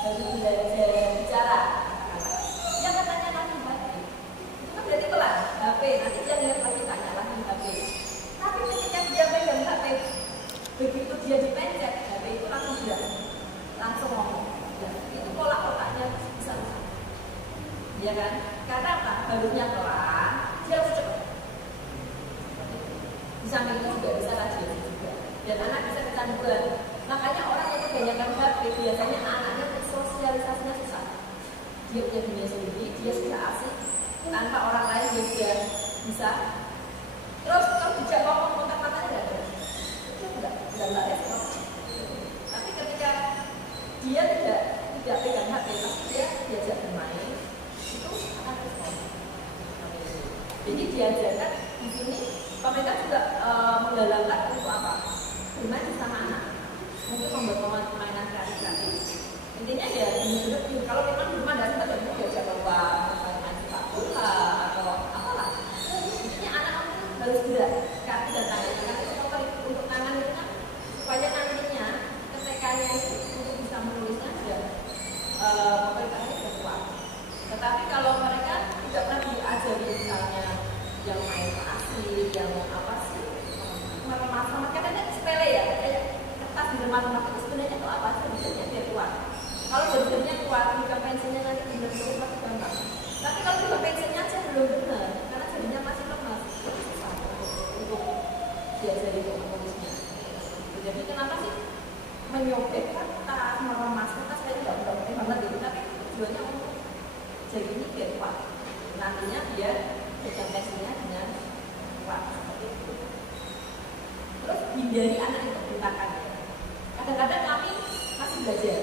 harus belajar bicara. Dia katanya lagi HP, itu kan berarti pelan HP. Nanti dia lihat lagi tanya lagi HP. Tapi ketika dia pegang HP, begitu dia dipencet HP itu langsung sudah langsung ngomong. Ya, itu pola otaknya bisa, ya kan? Karena apa? Harusnya pelan, dia harus cepat. Di samping itu juga bisa rajin juga, dan anak bisa kecanduan. Makanya orang yang kebanyakan HP biasanya anaknya sosialisasinya susah. Dia punya dunia sendiri, dia sudah asik tanpa orang lain, dia sudah bisa. Terus kalau dijak ngomong kontak matanya nggak ada, dia nggak respon. Tapi ketika dia tidak pegang HP, tapi dia diajak bermain, itu akan respon. Jadi diajarkan di sini pemerintah juga menggalakkan untuk apa? Bermain bersama anak, mungkin membuat permainan kreatif. Intinya ya benar-benar kalau memang di rumah tidak sempat ya diajak keluar, main sepak bola atau apalah. Intinya anak harus gerak kaki dan tangan. Karena itu untuk tangan itu kan supaya nantinya ketekanya itu untuk bisa menulisnya sudah pemerintahannya sudah kuat. Tetapi kalau mereka tidak pernah diajari misalnya yang main asli, yang apa sih, matematika kadang sepele ya, kayak kertas di matematika itu sebenarnya itu apa sih, bisa dia kuat. Kalau jadinya kuat, juga pensiunnya nanti benar-benar pasti gampang. Tapi kalau juga pensiunnya aja belum benar, karena jadinya masih lemas, itu susah untuk diajari menulisnya. Jadi kenapa sih menyobek kertas, meremas kertas, saya tidak penting banget itu, tapi tujuannya untuk jadi ini biar kuat. Nantinya dia pegang pensiunnya dengan kuat seperti itu. Terus hindari anak itu bentakan. Kadang-kadang kami masih belajar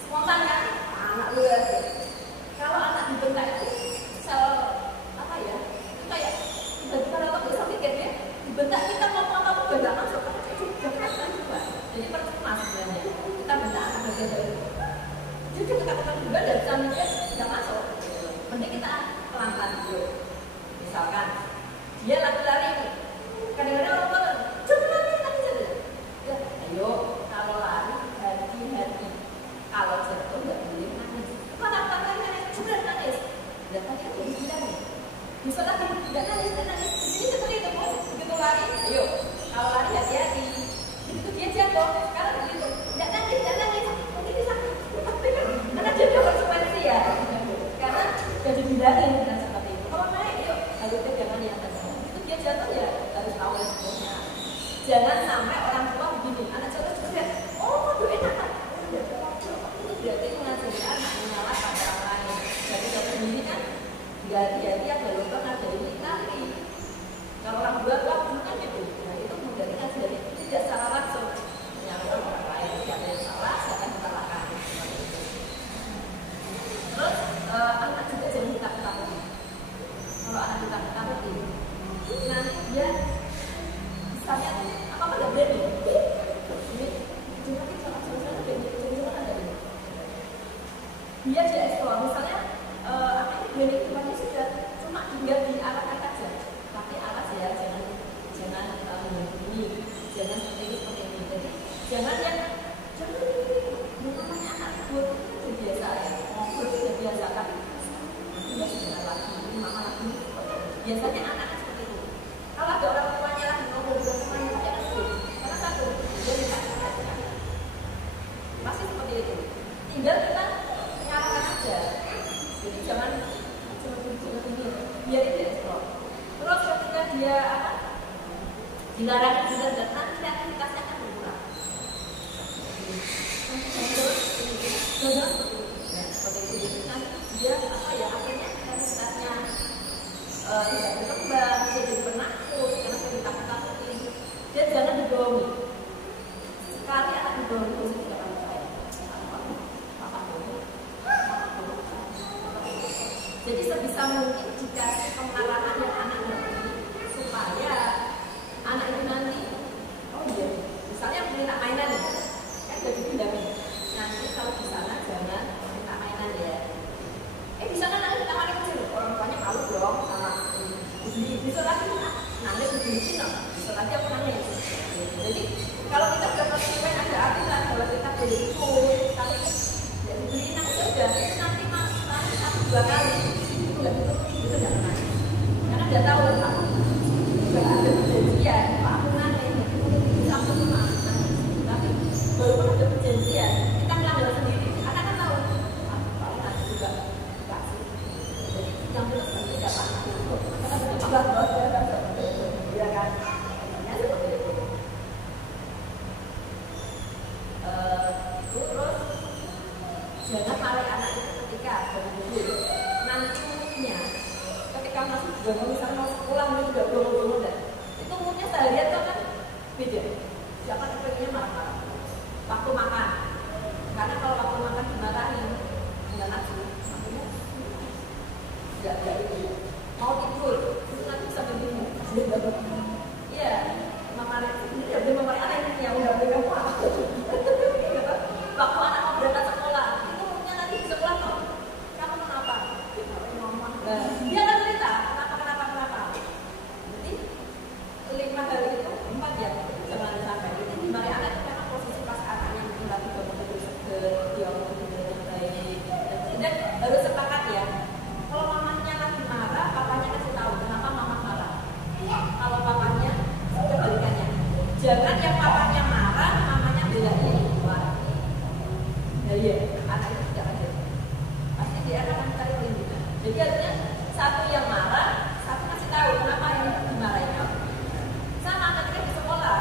spontan kan, anak lu aja. Kalau anak dibentak itu sel apa ya? Itu kayak tiba-tiba otak bisa mikir dia dibentak, kita ngomong apa pun nggak masuk, karena itu kekerasan juga. Jadi percuma sebenarnya kita bentak anak bagian dari itu. Jadi kekerasan juga dan bisa mikir nggak masuk. Mending kita pelan-pelan dulu. Misalkan dia lari-lari, kadang-kadang orang tua jangan lari saja. Ya, ayo kalau lari hati-hati. Kalau jatuh nggak boleh nangis. Kenapa nangis? Sudah nangis. Dan tadi aku dibilang nih, bisa lagi nggak nangis. Jadi seperti itu pun begitu lari, ayo kalau lari hati-hati. Begitu dia jatuh, sekarang begitu nggak nangis. Mungkin bisa, karena jadi konsekuensi ya. Karena jadi bilangin dan seperti itu. Kalau naik, yuk harus pegangan yang tegas. Itu dia jatuh ya harus tahu resikonya. Jangan sampai orang tua begini, anak jatuh juga, oh kok enak kan? Itu berarti mengajari anak menyalahkan orang lain. Jadi jatuh sendiri kan, hati-hati ada lubang, ada ini nanti. Kalau orang tua bukan gitu. Nah itu dari ngajari tidak secara langsung menyalahkan orang lain. Siapa yang salah, siapa yang disalahkan. Terus anak juga jangan ditakut-takuti. Kalau anak ditakut-takuti, nanti dia misalnya apa nggak berani. Ini jangan salah jangan ada ini. Dia eksplor, misalnya apa ini berani depannya sudah cuma tinggal di arah saja. Tapi alas ya jangan ini, jangan seperti ini. Jadi jangan yang namanya anak buat itu biasa ya. Sudah biasa, tapi tidak sebentar lagi, mama lagi biasanya anak seperti itu. Kalau ada orang tuanya lagi ngobrol dengan temannya, jangan sebut. Karena satu, dia tidak akan pasti seperti itu. Tinggal kita nyalakan aja. Jadi jangan ini, biar dia eksplor. Terus ketika dia apa? Dilarang dan nanti aktivitasnya akan berkurang. Terus seperti itu kan dia apa ya akhirnya aktivitasnya tidak berkembang, dia jadi penakut karena dia ditakut-takuti. Dan jangan dibohongi. Sekali anak dibohongi itu tidak akan percaya. Apa bohong? Jadi sebisa mungkin dikasih pengarahan yang anak ngerti supaya anak itu nanti oh iya misalnya minta mainan kan jadi bilangin nanti kalau di sana jangan minta mainan ya. Di sana nanti tamannya kecil, orang tuanya malu dong sama besok lagi nangis begini besok lagi aku nangis. Jadi kalau kita sudah ngerti ada aturan kalau kita boleh ikut tapi ya dibeliin Jangan marahi anak itu ketika nantinya ketika masih bangun misalnya mau sekolah itu udah belum dan itu umumnya saya lihat tuh kan beda. Siapa pengennya marah waktu makan, karena kalau waktu makan dimarahin nggak nafsu, makanya nggak itu mau tidur itu nanti bisa begini. Iya, mama sendiri udah mama anak yang udah beli apa? Waktu anak mau berangkat sekolah, itu umumnya nanti di sekolah tuh, kamu kenapa? Dia kan cerita kenapa. Jadi 5 hari itu 4 ya, jangan sampai itu dimarahi anak itu memang posisi pas anaknya mungkin lagi bangun tidur seger, dia mau tidur yang baik, dan harus sepakat ya. Kalau mamanya lagi marah, papanya kasih tahu kenapa mama marah. Kalau papanya kebalikannya, jangan yang papanya marah, mamanya belain. Iya, anak itu tidak ada. Pasti dia akan mencari perlindungan. Jadi artinya satu yang marah, satu kasih tahu kenapa yang dimarahin. Sama ketika di sekolah,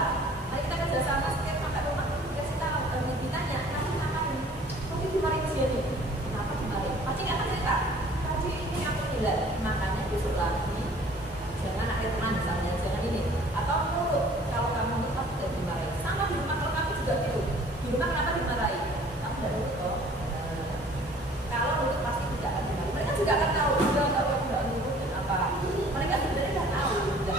mari kita kerjasama setiap sampai rumah kasih tahu dan ditanya, nanti ngapain? Nanti dimarahin sini. Kenapa dimarahin? Pasti akan cerita. Tadi ini aku nilai, makanya besok lagi jangan akhir teman misalnya, jangan ini. Atau nurut, kalau kamu nurut pasti tidak dimarahin. Sama di rumah kalau kamu juga gitu. Di rumah kenapa dimarahin? Kalau nurut pasti tidak akan dimarahin. Mereka juga akan tahu juga kalau tidak nurut dan apa. Mereka sebenarnya tidak tahu juga.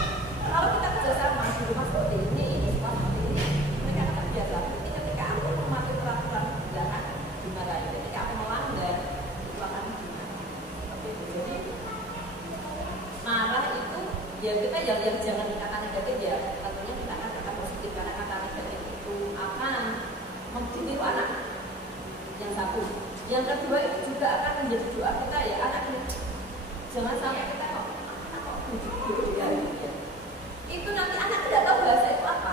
Kalau kita kerjasama di rumah seperti ini seperti ini, mereka akan terbiasa. Jadi ketika aku mematuhi peraturan tidak akan dimarahin. Ketika aku melanggar itu akan dimarahin. Jadi marah itu ya kita yang jangan dikatakan negatif ya. Tentunya kita akan kata positif karena kata negatif itu akan meniru anak. Yang satu, yang kedua itu juga akan menjadi doa kita ya anak ini jangan sampai kita kok ya. Itu nanti anak tidak tahu bahasa itu apa,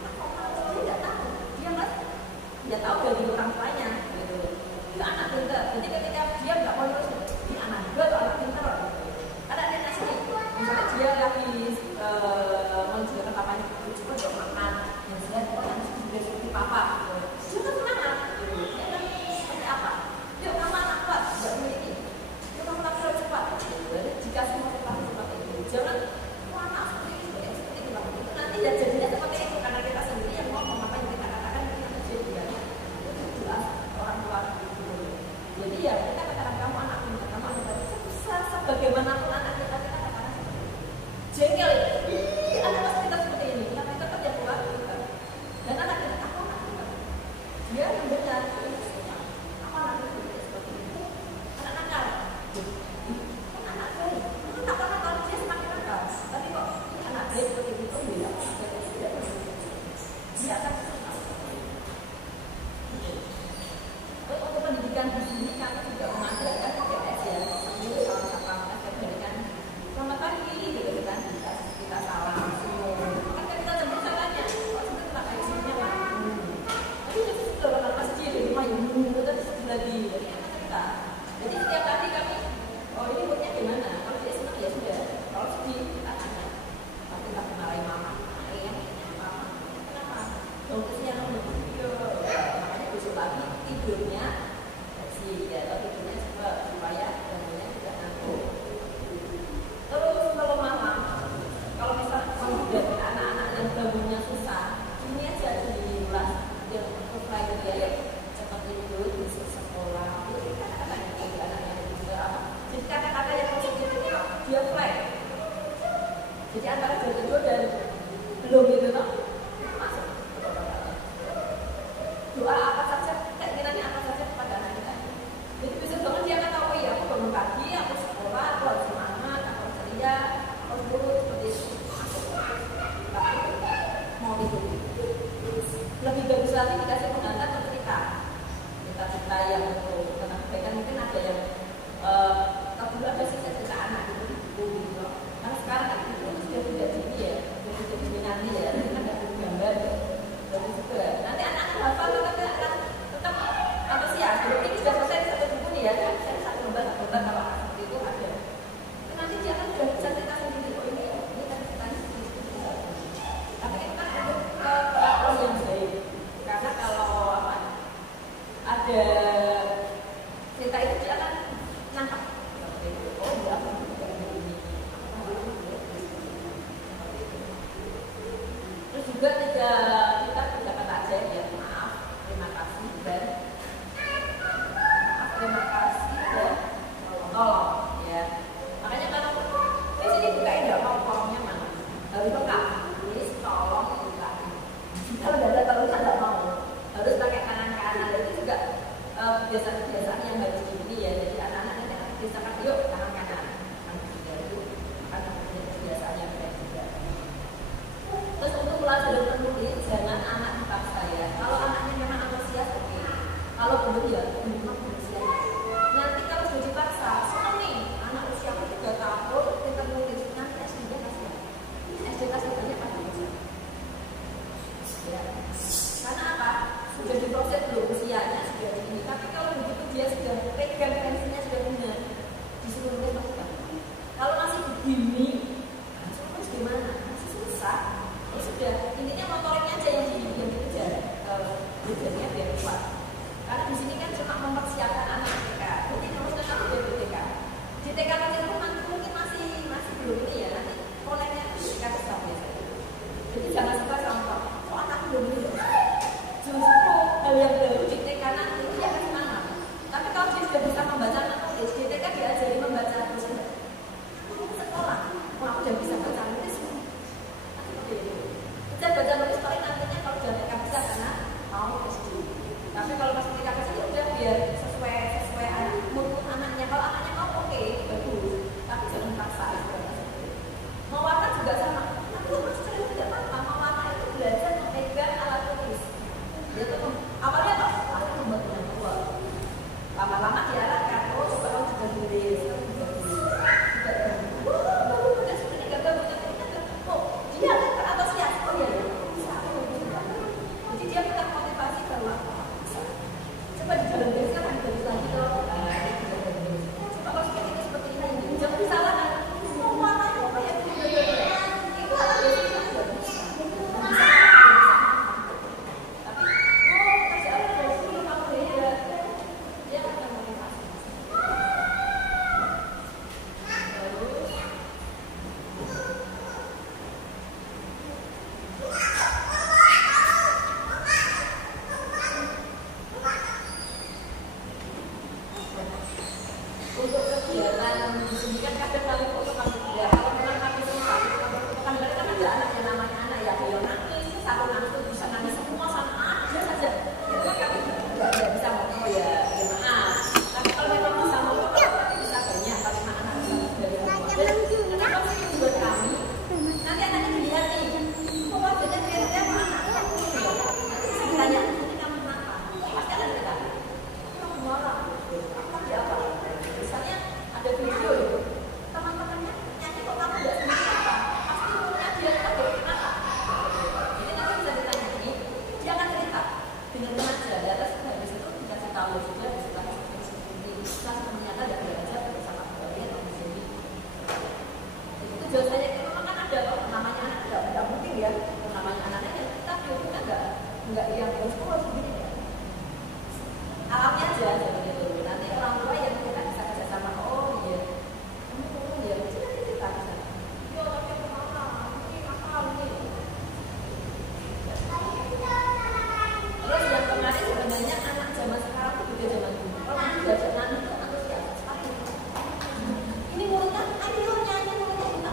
dia tidak tahu, dia tahu dari orang tuanya gitu. Itu anak pintar, jadi ketika dia nggak mau terus ini anak juga atau anak pintar ada nasi misalnya dia lagi menjelaskan papanya cepat dong makan yang sudah seperti papa juga semangat apa? Yuk kamu anak kuat, tidak memiliki. Yuk kamu lakukan cepat. Jadi jika semua seperti itu, jangan anak seperti itu. Itu nanti ya jadinya seperti itu karena kita sendiri yang ngomong apa yang kita katakan itu terjadi ya. Itu jelas orang tua. Jadi ya kita katakan kamu anak pintar, kamu anak baik. Sebagaimanapun anak kita katakan jengkel. Ih, anak pasti kita seperti ini. Kenapa kita tetap keluar kita? Dan anak kita aku anak kita. Dia mendengar. Untuk pendidikan di sini kami juga mengadakan PPS ya, sambil sama-sama berikan selamat pagi gitu kan, kita salam semua. Kan kita jemput salahnya, kok kita pakai isinya lah. Tapi itu sudah orang masjid di rumah yang terus lagi, jadi anak kita. Jadi setiap kali kami, oh ini moodnya gimana? Kalau dia senang ya sudah, kalau sedih kita tanya. Tapi kita marahin mama, mama, kenapa? Bagusnya makanya besok lagi tidurnya ya, tidurnya supaya bangunnya tidak ngantuk. Terus kalau malam, kalau misalnya dari anak-anak yang bangunnya susah, ini aja diulas yang supply dia cepat tidur, bisa sekolah. Itu kata-kata yang bagi anak yang juga apa? Jadi kata-kata yang positif itu dia fly. Jadi antara jam tidur dan belum itu tuh masuk. Doa apa saja, keinginannya apa saja kepada anak kita. Jadi bisa bangun dia akan tahu, oh iya aku bangun pagi, aku sekolah, aku harus semangat, aku harus ceria, aku harus dulu seperti itu. Tapi mau tidur. Lebih bagus lagi dikasih pengantar cerita. Cerita yang untuk tentang kebaikan mungkin ada yang dulu ada cerita anak gitu. Karena sekarang kan itu sudah tidak jadi ya, sudah jadi minati ya, kita nggak ada gambar. Bagus juga. Nanti anak-anak hafal tetap apa sih ya? Ini sudah selesai satu buku nih ya, kan? Saya satu lembar kalau seperti itu ada. Nanti dia kan sudah bisa cerita sendiri. Oh ini kan ceritanya seperti. Tapi itu kan untuk perlakuan yang baik. Karena kalau apa? Ada cerita itu dia akan nangkap. Oh ya, terus juga kita kata aja ya maaf, terima kasih dan tolong ya. Makanya kalau di sini bukain nggak mau kolomnya mana harus lengkap, please tolong buka. Kalau nggak ada tulisan nggak mau, harus pakai tangan kanan. Itu juga kebiasaan-kebiasaan yang harus dimiliki ya. Jadi anak-anaknya biasakan yuk tangan kanan, tangan kiri itu akan menjadi kebiasaan yang baik juga. Terus untuk pelajaran menulis jangan anak dipaksa ya. Kalau anaknya memang antusias oke. Kalau belum ya memang berusia. Nanti kalau sudah dipaksa, senang nih anak usia 3 tahun kita menulis nanti SD kasih. SD kasih banyak pasti bisa. Ya. Karena apa? Sudah diproses belum usianya sudah ini. Tapi kalau begitu dia sudah pegang pensilnya sudah benar, disuruh nulis pasti kan. Kalau masih begini, terus gimana? Masih susah. Ya sudah, intinya motoriknya aja yang dikejar, belajarnya biar kuat. Karena di sini kan cuma mempersiapkan anak TK. Nanti harus tetap di TK. Di TK kecil itu mungkin masih belum ini ya. Nanti koneknya di TK besar biasanya. Jadi jangan suka contoh. Kok anak belum ini? Justru hal yang baru di TK nanti dia akan semangat. Tapi kalau dia sudah bisa membaca menulis, di TK diajari membaca tulis. Sekolah, aku sudah bisa baca tulis. Bisa baca tulis paling nantinya kalau sudah TK bisa karena mau SD. Tapi kalau pas TK kecil udah biar sesuai umur anaknya. Kalau anaknya mau oke, bagus. Tapi jangan paksa. Mau warna juga sama. Tapi kalau sekali tidak apa-apa. Mau warna itu belajar memegang alat tulis. Dia tuh awalnya apa? Aku membuat dengan tua. Lama-lama diarahkan. Oh, coba kamu juga tulis. Dia kan antusias. Oh iya ya. Bisa. Jadi dia punya motivasi bahwa coba di jalan desa kan tulis lagi tuh. Coba kalau seperti ini jangan disalahkan. Mau warnanya apa ya? Itu alat tulis juga bisa. Tapi kerjaan dari kamu beda. Dia akan motivasi. Untuk kegiatan di sini kan kadang kali foto kan tidak. Kalau memang kami susah, kan mereka kan ada anak yang namanya anak ya, dia nangis, satu nangis itu bisa nangis semua sama aja saja. Itu kan kami tidak bisa ngomong ya maaf. Tapi kalau memang bisa ngomong bisa banyak, tapi anak bisa dari semua. Dan kenapa sih buat kami? Nanti anaknya dilihat nih, kok wajahnya dia anak nanti bisa ditanya, ini kamu kenapa? Pasti akan cerita. Kamu marah, tapi apa? Misalnya ada video itu, teman-temannya nyanyi kok kamu nggak sendiri apa? Pasti umurnya dia tahu kenapa. Jadi nanti bisa ditanya ini, dia akan cerita dengan aja. Di atas habis itu dikasih tahu juga di sebelah seperti kita ternyata tidak belajar bersama keluarga atau di sini. Itu jawabannya memang kan ada kok namanya anak tidak mungkin ya, namanya anaknya yang kita biarkan nggak yang harus begini ya. Alamnya aja seperti itu. Nanti orang tua yang kita bisa kerja sama. Oh iya, kamu ya nanti kita bisa. Yo tapi kemana? Ini apa ini? Terus yang kemarin sebenarnya anak zaman sekarang itu juga zaman dulu. Kalau nanti belajar nanti itu antusias sekali. Ini mulutnya, ayo nyanyi mulutnya kita.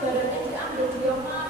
barangnya diambil, dia marah.